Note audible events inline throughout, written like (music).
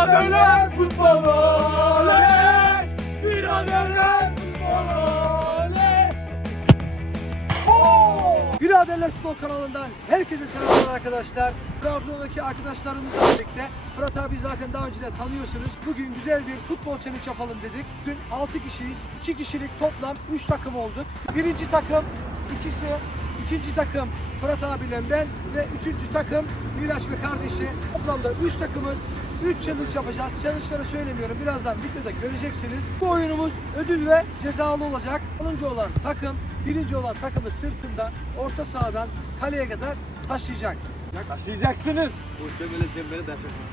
Biraderler futbolu oley! Biraderler futbolu oley! Biraderler Futbol kanalından herkese selamlar arkadaşlar. Trabzon'daki arkadaşlarımızla birlikte Fırat abi zaten daha önceden tanıyorsunuz. Bugün güzel bir futbol challenge yapalım dedik. Bugün 6 kişiyiz. 2 kişilik toplam 3 takım olduk. Birinci takım ikisi, ikinci takım Fırat abiyle ben ve üçüncü takım Miraç ve kardeşi. Toplamda 3 takımız. 3 challenge yapacağız. Challenge'ları söylemiyorum. Birazdan videoda göreceksiniz. Bu oyunumuz ödül ve cezalı olacak. 10. olan takım birinci olan takımı sırtında orta sahadan kaleye kadar taşıyacak. Taşıyacaksınız. Muhtemelen sen beni taşırsın.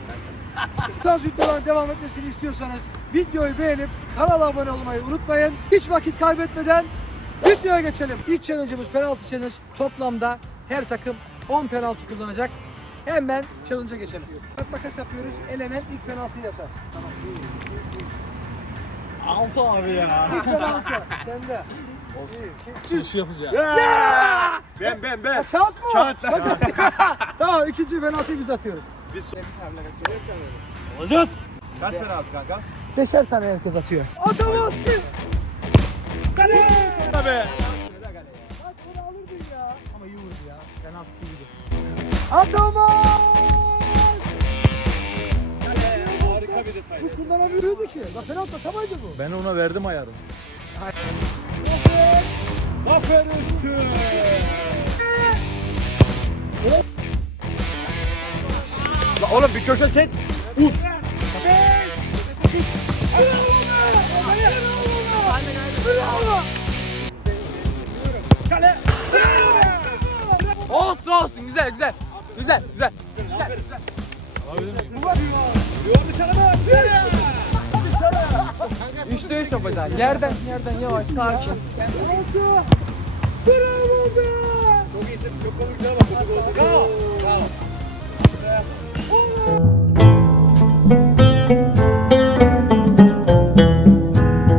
(laughs) Bu tarz videoların devam etmesini istiyorsanız videoyu beğenip kanala abone olmayı unutmayın. Hiç vakit kaybetmeden videoya geçelim. İlk challenge'ımız penaltı challenge. Toplamda her takım 10 penaltı kullanacak. Hemen challenge'a geçelim. Bak makas yapıyoruz. Elenen ilk penaltıyı atar. Tamam. Altı abi ya. İlk (laughs) penaltı. Sende. İki, üç. yapacağım. Ben ben ben. Ha, Kağıt mı? Makas. tamam ikinci penaltıyı biz atıyoruz. Biz Olacağız. Kaç penaltı kanka? Beşer tane herkes atıyor. Atamaz ki. Kale! Abi. Penaltısı iyiydi. Atamaz! Harika bir detay. Bu kullanamıyordu ki. Bak penaltı atamaydı bu. Ben ona verdim ayarımı. Zafer! Zafer üstü. La oğlum bir köşe seç. Ut. Olsun olsun güzel güzel. Güzel güzel. Üçte üç yapacağız. Yerden yerden yavaş sakin. Altı! Bravo be! Çok iyisin. Çok komiksin ama. Bravo. Bravo.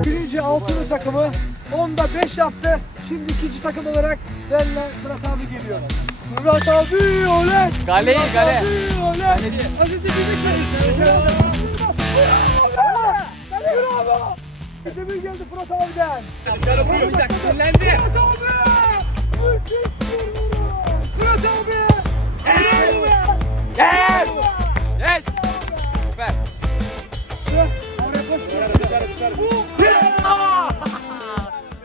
Birinci altılı takımı 10'da 5 yaptı. Şimdi ikinci takım olarak benle Fırat abi geliyor. Fırat abi oley! Kaleyi, Fırat kale. abi oley! Az önce dedik mi? Bravo! Bravo! Demir geldi Fırat abiden. Dışarı vuruyor. Dinlendi. Fırat abi! Müthiş bir vuruş! Fırat abi! Yes. Yes. Süper. Oraya koş. Dışarı dışarı.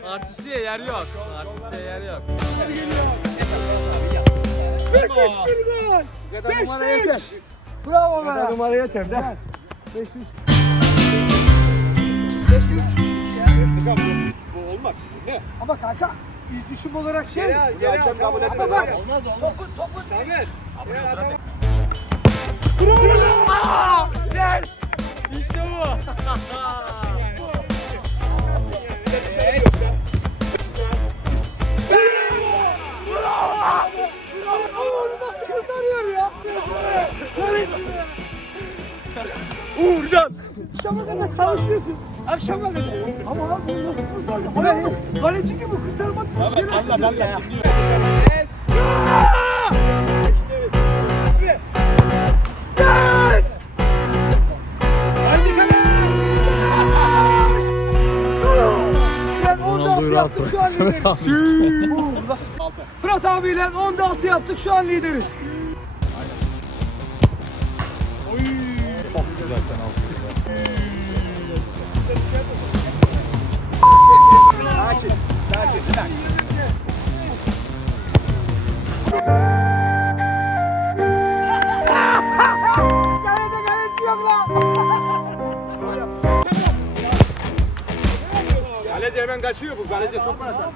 Artistliğe yer yok. Artistliğe yer yok. Bir gol! kadar Beş numara yeter. üç. Bravo be! Numara yeter de. 5 3. Geçtik abi. Bu olmaz. Bu ne? Ama kanka iz düşüm olarak şey. Bunu hakem kabul etmedi. bak. Olmaz olmaz. Topun topun. Samet. Bravo! Yes. İşte bu. (laughs) Akşama kadar savaşıyorsun. Akşama kadar. Ama abi bunu nasıl kurtarıyor? Kale, kaleci gibi kurtarmak için şerefsiz. Rahat bırak. Samet abi. Fırat abiyle 10'da 6 yaptık şu an lideriz. Çok güzel penaltı. Sakin. Sakin. Relax. Kalede kaleci yok lan. Kaleci hemen kaçıyor bu. Kaleci çok fena.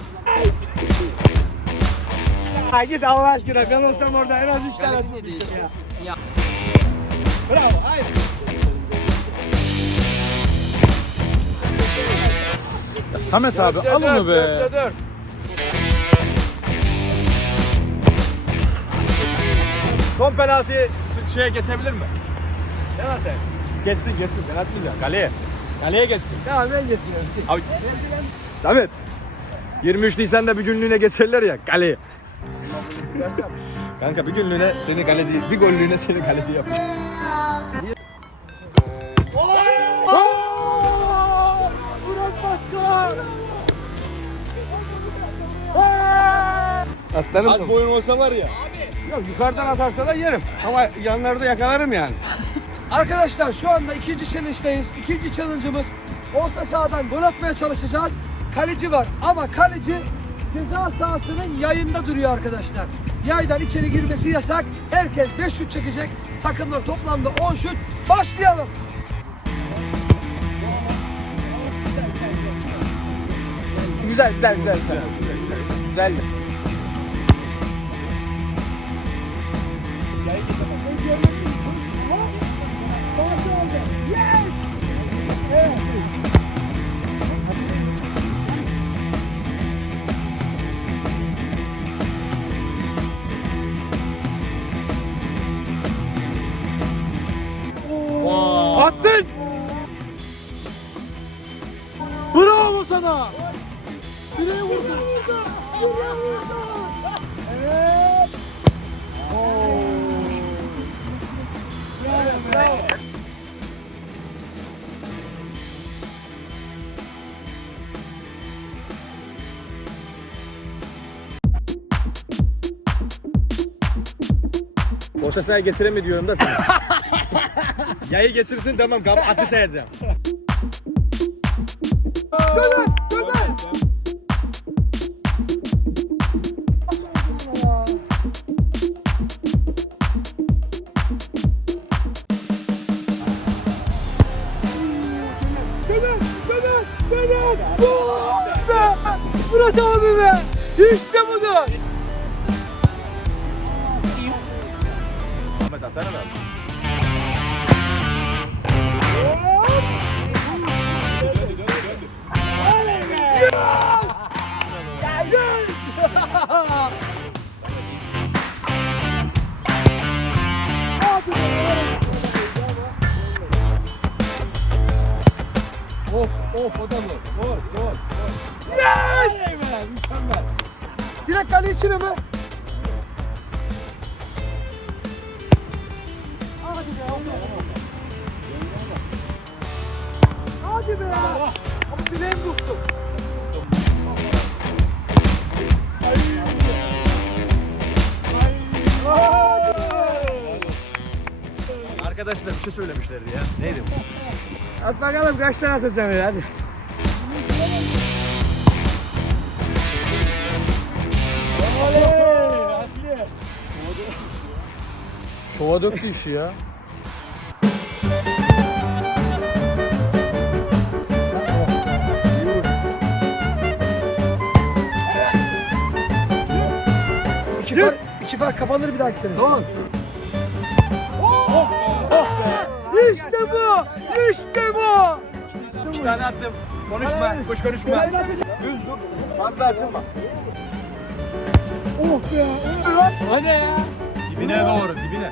Ha git Allah aşkına ben olsam orada en az 3 tane Kaleci ne değişiyor? Ya. Bravo. Hayır. Samet abi al onu be. Son penaltıyı şeye geçebilir mi? Var Geçsin geçsin sen atmayacaksın. Kaleye. Kaleye geçsin. Tamam ben getiriyorum. Abi. Samet. 23 Nisan'da bir günlüğüne geçerler ya kaleye. Kanka bir günlüğüne seni kaleci, bir gollüğüne seni kaleci yapmış. Atlarım Az boyun olsa var ya. Yok yukarıdan atarsa da yerim. Ama yanlarda yakalarım yani. (laughs) Arkadaşlar şu anda ikinci challenge'dayız. İkinci challenge'ımız orta sahadan gol atmaya çalışacağız. Kaleci var ama kaleci ceza sahasının yayında duruyor arkadaşlar. Yaydan içeri girmesi yasak. Herkes 5 şut çekecek. Takımlar toplamda 10 şut. Başlayalım. Güzel güzel güzel güzel. Güzel. Attın! Orta sahaya getiremi diyorum da sana. (laughs) Yayı getirsin tamam kap atı sayacağım. Murat abi be! İşte budur. Atsana da. Of of o da gol gol. Yes! Mükemmel. Direkt kale içine mi? Hadi be. Ama bileğim tuttu. Arkadaşlar bir şey söylemişlerdi ya. Neydi bu? At bakalım kaç tane atacaksın hadi. Şova döktü işi ya. İki fark, iki fark kapanır bir dahaki kere. Tamam. İşte bu! İşte bu! İki tane attım. Konuşma, boş konuşma. Düz dur. Fazla açılma. Hadi ya. Dibine doğru, dibine.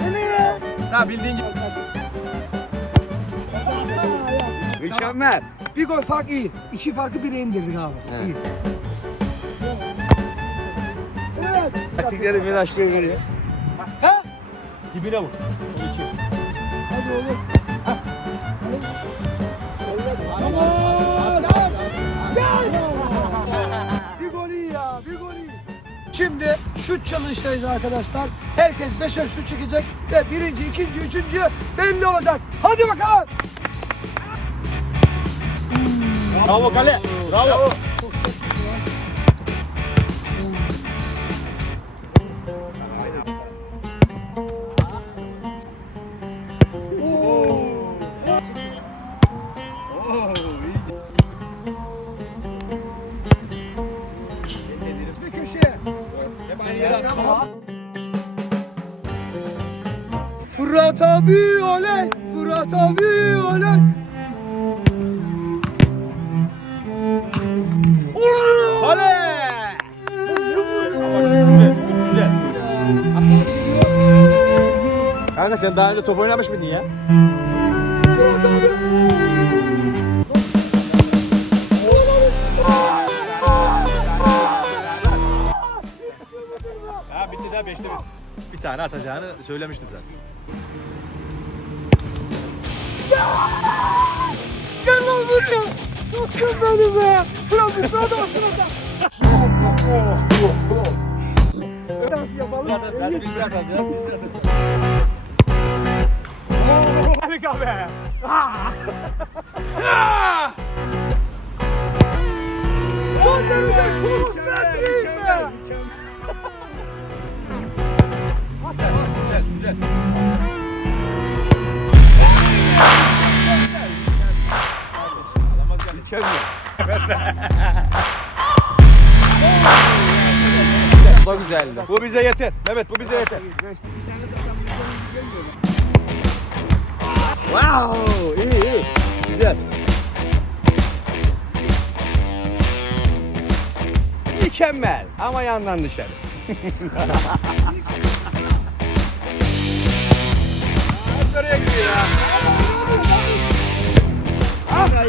Ha bildiğin gibi. Mükemmel. Bir gol fark iyi. İki farkı bire indirdik abi. İyi. Taktikleri bir aşk veriyor. Ha? Dibine vur. Hadi oğlum. Bir ya, bir. Şimdi şut challenge'dayız arkadaşlar. Herkes beşer şut çekecek ve birinci, ikinci, üçüncü belli olacak. Hadi bakalım. Bravo kale. Bravo. Bir Kanka sen daha önce top oynamış mıydın ya? Ha bitti daha beşte bir. Bir tane atacağını söylemiştim zaten. Gel lan buraya! Bakın beni be! Bu sırada o sırada! yapalım. Biz de atacağız. Biz de atacağız. Harika be. Son derece konsantreyim be. Güzel güzel. Yani. Bu güzeldi. Bu bize yeter. Mehmet bu bize yeter. Wow, iyi iyi. Güzel. Mükemmel ama yandan dışarı. Nereye gidiyor ya? Ama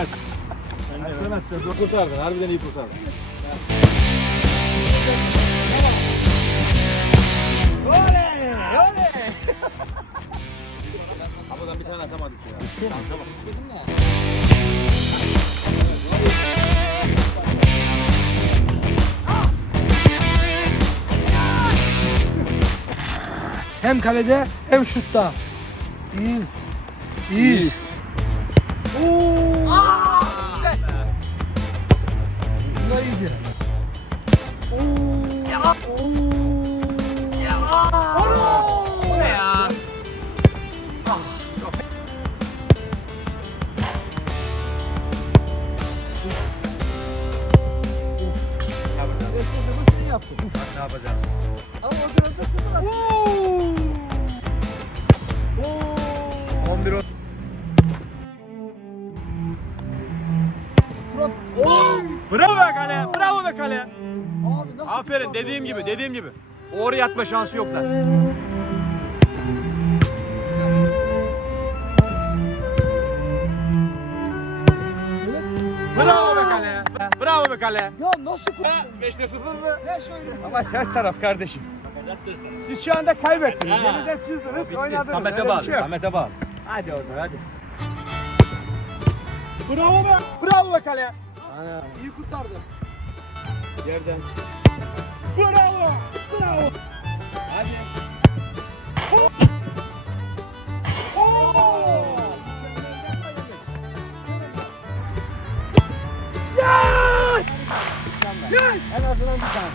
Mehmet. Mehmet sen kurtardın. Harbiden iyi kurtardın. Havadan bir tane atamadık ya. Şansa bak. Hem kalede hem şutta. İyiyiz. İyiyiz. Oo. Bu da iyiydi. Oo. Ya. Oo. Ya. Bu ne ya? Ne yapacağız? Ama o biraz da sıfır attı. Be kale. Abi nasıl Aferin dediğim ya? gibi dediğim gibi. O oraya atma şansı yok zaten. Bravo be kale. Bravo be kale. Ya nasıl kurtardı? 5'te 0 mı? Ne söyle? Ama ters taraf kardeşim. Siz şu anda kaybettiniz. Ha. Yeniden sizdiniz, oynadınız. Samet'e Öyle bir bağlı. şey yok. Samet'e bağlı. Hadi oradan hadi. Bravo be. Bravo be kale. Ana İyi kurtardı. Yerden. Bravo. Bravo. Hadi. Yes! En azından bir tane.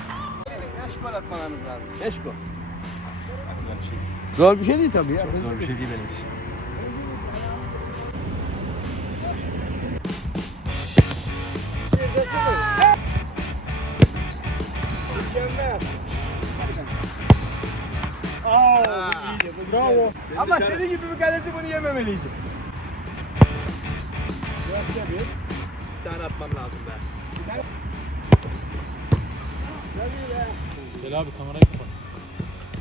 Beş gol atmalarınız lazım. Beş gol. Zor bir şey değil tabii ya. Çok zor bir şey değil benim için. Bravo. Ama senin gibi bir kaleci bunu yememeliydi. Bir tane atmam lazım be. Gel abi kamerayı kapat.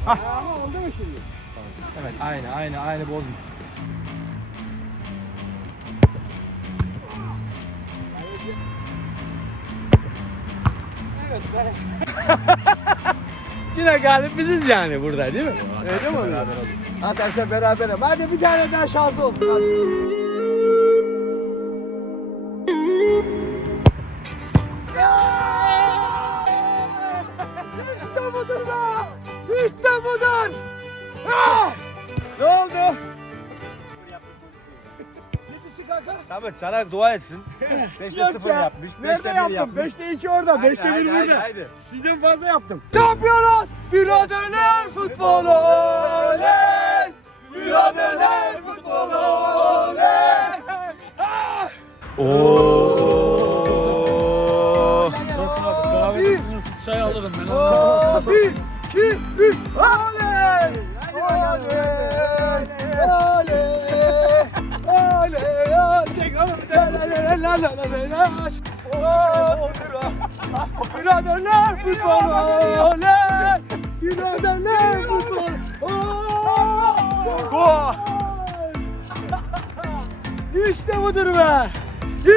Ama oldu mu şimdi? Evet aynı aynı aynı bozma. Evet be. (laughs) Yine galip biziz yani burada değil mi? Öyle mi oluyor? Atarsa beraber. Hadi bir tane daha şansı olsun. Hadi. Samet sana dua etsin. (laughs) 5'te Yok 0 ya. yapmış. Nerede 5'te 1 yaptım? yapmış. 5'te 2 orada. 5'te 1 Haydi, haydi, burada. Sizden fazla yaptım. Şampiyonlar! Biraderler futbolu oley! Biraderler futbolu oley! Ah! Bir, Çay alırım ben. Aa, bir, iki, üç, La la la la Biraderler futbolu oley! Biraderler futbolu Go! İşte budur be!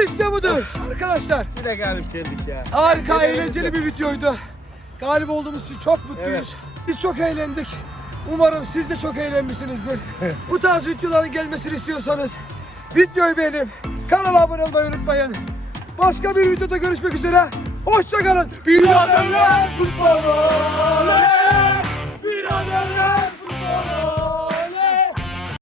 İşte budur! Arkadaşlar Yine galip geldik ya. Harika, eğlenceli bir videoydu. Galip olduğumuz için çok mutluyuz. Biz çok eğlendik. Umarım siz de çok eğlenmişsinizdir. (laughs) Bu tarz videoların gelmesini istiyorsanız videoyu beğenip kanala abone olmayı unutmayın. Başka bir videoda görüşmek üzere. Hoşçakalın. Biraderler futbolu. Biraderler